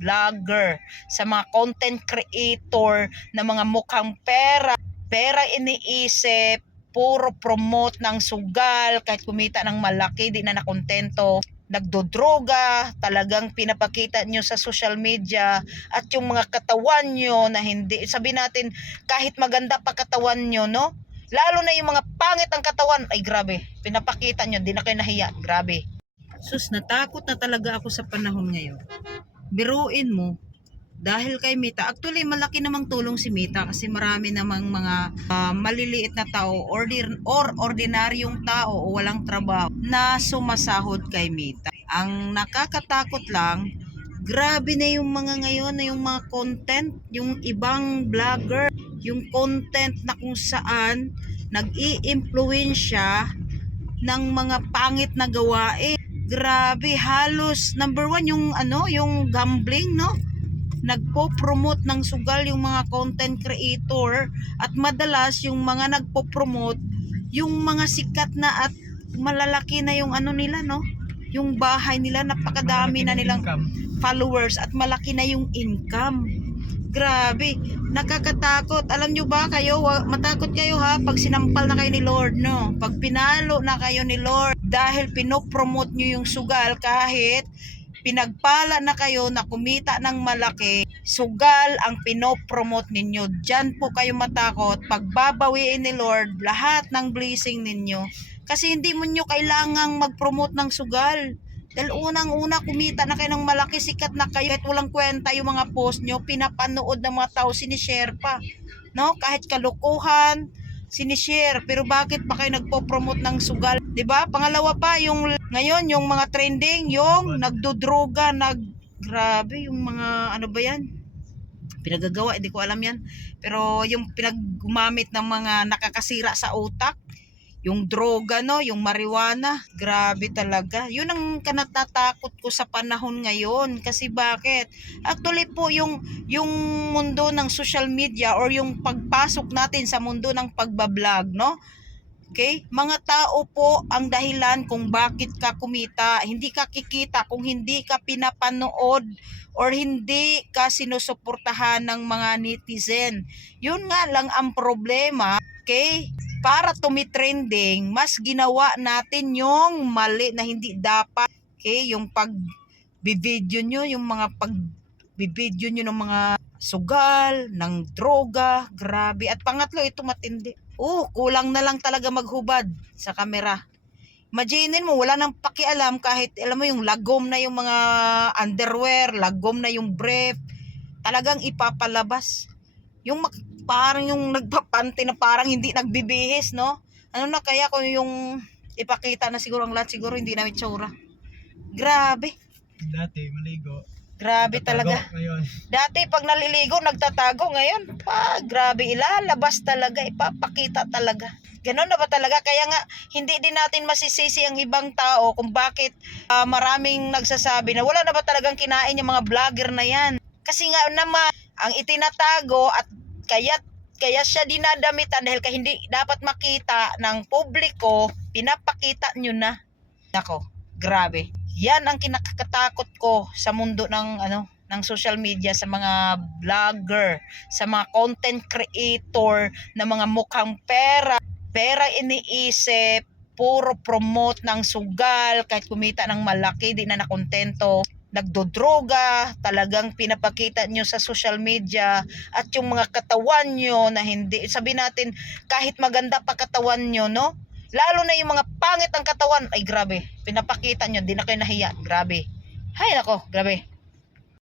vlogger, sa mga content creator na mga mukhang pera iniisip, puro promote ng sugal, kahit kumita ng malaki, di na nakontento, nagdodroga, talagang pinapakita nyo sa social media, at yung mga katawan nyo na hindi, sabi natin, kahit maganda pa katawan nyo, no? Lalo na yung mga pangit ang katawan, ay grabe, pinapakita nyo, di na kayo nahiya, grabe. Sus, natakot na talaga ako sa panahon ngayon. Biruin mo, dahil kay Mita, actually malaki namang tulong si Mita kasi marami namang mga maliliit na tao or ordinaryong tao o walang trabaho na sumasahod kay Mita. Ang nakakatakot lang, grabe na yung mga ngayon na yung mga content, yung ibang vlogger, yung content na kung saan nag-i-impluwensya ng mga pangit na gawain. Grabe, halos number one yung yung gambling, no? Nagpo-promote ng sugal yung mga content creator, at madalas yung mga nagpo-promote yung mga sikat na at malalaki na yung nila, no? Yung bahay nila, napakadami na nilang followers at malaki na yung income. Grabe, nakakatakot. Alam nyo ba kayo, matakot kayo ha pag sinampal na kayo ni Lord, no? Pag pinalo na kayo ni Lord dahil pinopromote nyo yung sugal, kahit pinagpala na kayo na kumita ng malaki, sugal ang pinopromote ninyo. Diyan po kayo matakot. Pagbabawiin ni Lord lahat ng blessing ninyo. Kasi hindi mo nyo kailangang mag-promote ng sugal. Dahil unang-una kumita na kayo ng malaki, sikat na kayo, kahit walang kwenta yung mga post nyo, pinapanood ng mga tao, sinishare pa. No? Kahit kalukuhan, sinishare. Pero bakit pa kayo nagpo-promote ng sugal? 'Di ba? Pangalawa pa, yung ngayon, yung mga trending, yung nagdodroga, grabe, yung mga ano ba yan? Pinagagawa, hindi ko alam yan. Pero yung gumamit ng mga nakakasira sa utak, yung droga, no, yung marijuana, grabe talaga. Yun ang kanatatakot ko sa panahon ngayon. Kasi bakit? Actually po, yung mundo ng social media or yung pagpasok natin sa mundo ng pagbablog, no? Okay? Mga tao po ang dahilan kung bakit ka kumita. Hindi ka kikita kung hindi ka pinapanood or hindi ka sinusuportahan ng mga netizen. Yun nga lang ang problema, okay? Para tumitrending, mas ginawa natin yung mali na hindi dapat. Okay? Yung pag-video nyo, yung mga pag-video nyo ng mga sugal, ng droga, grabe. At pangatlo, ito matindi. Kulang na lang talaga maghubad sa kamera. Imaginin mo, wala nang pakialam kahit, alam mo, yung lagom na yung mga underwear, lagom na yung brief, talagang ipapalabas. Yung parang yung nagpapante na parang hindi nagbibihis, no? Ano na kaya kung yung ipakita na siguro ang lahat, siguro hindi na itsura. Grabe. Dati, maligo. Grabe Nagtatago talaga. ngayon. Dati pag naliligo, nagtatago. Ngayon, grabe, ilalabas talaga, ipapakita talaga. Ganon na ba talaga? Kaya nga, hindi din natin masisisi ang ibang tao kung bakit maraming nagsasabi na wala na ba talagang kinain yung mga vlogger na yan. Kasi nga naman, ang itinatago at kaya siya dinadamitan dahil hindi dapat makita ng publiko, pinapakita nyo na. Nako, grabe. Yan ang kinakatakot ko sa mundo ng social media, sa mga vlogger, sa mga content creator na mga mukhang pera iniisip, puro promote ng sugal, kahit kumita ng malaki, di na nakontento, nagdodroga, talagang pinapakita nyo sa social media, at yung mga katawan nyo na hindi, sabi natin, kahit maganda pa katawan nyo, no? Lalo na yung mga pangit ang katawan, ay grabe, pinapakita nyo, di na kayo nahiya, grabe. Hay nako, grabe.